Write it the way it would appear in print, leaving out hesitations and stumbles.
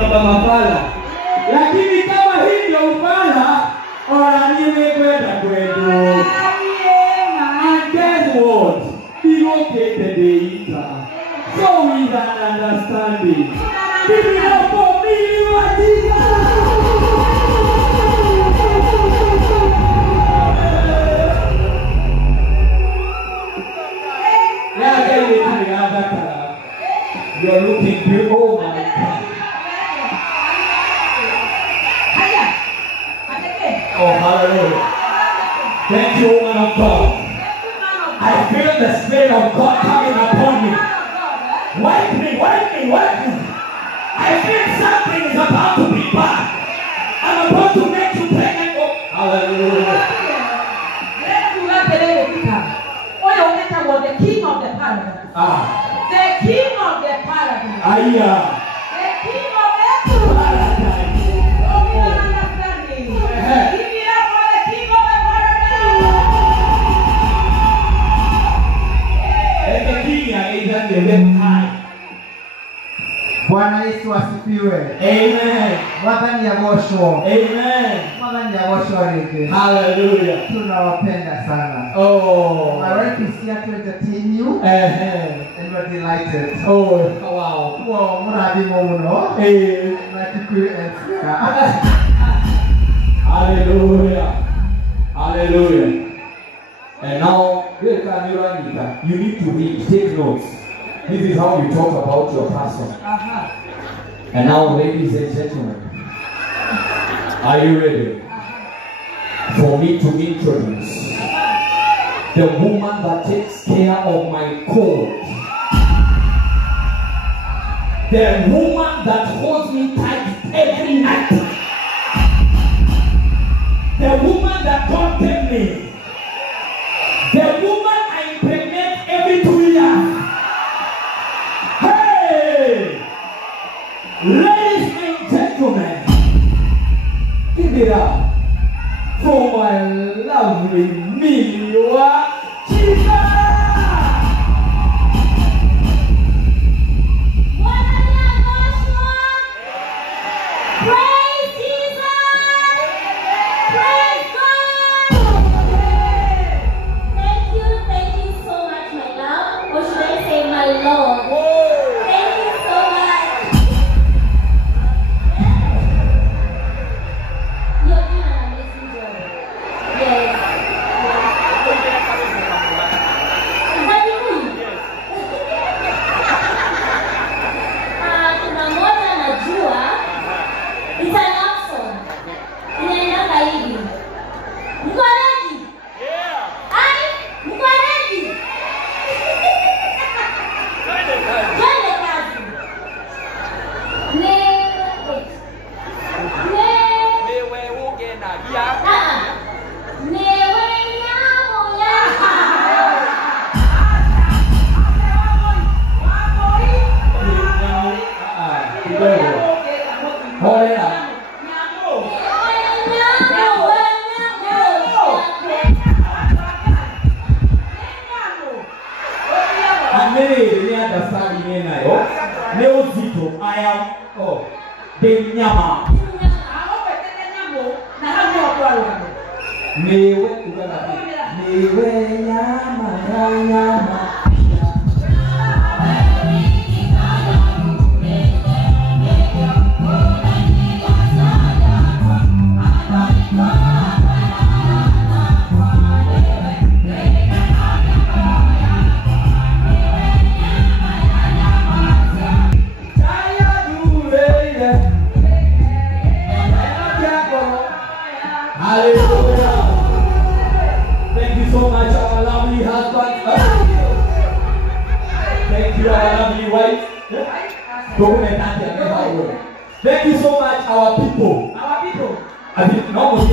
baba mafala. Lakini kama hivyo ufala, oraniwe kwenda kwetu. And guess what? He located the eater. So we can understand it. Give it up for me, Lord Jesus. You're looking beautiful, oh my God. Oh, hallelujah. Thank you, woman of God. I feel the Spirit of God coming upon me. Wipe me, wipe me, wipe me. I feel something is about to be bad. I'm about to make you pregnant. Oh, hallelujah. The king of the paradise. The king of the paradise. The king of the paradise. Oh, we don't understand it. Give it up for the king of the paradise. Bwana Yesu asifiwe. Amen. Mwadhani ya gosho. Amen. Mwadhani ya gosho alike. Hallelujah. Tunawapenda sana. Oh. My wife is here to entertain you. And we're delighted. Oh, wow. Wow, murabi muno. Hallelujah. Hallelujah. And now, you need to read, take notes. This is how you talk about your pastor. And now, ladies and gentlemen, are you ready for me to introduce the woman that takes care of my cold? The woman that holds me tight every night. The woman that don't tell me. The woman I impregnate every 2 years. Hey! Ladies and gentlemen, give it up for my lovely Miwa Jesus! Thank you so much, our people. I think no more.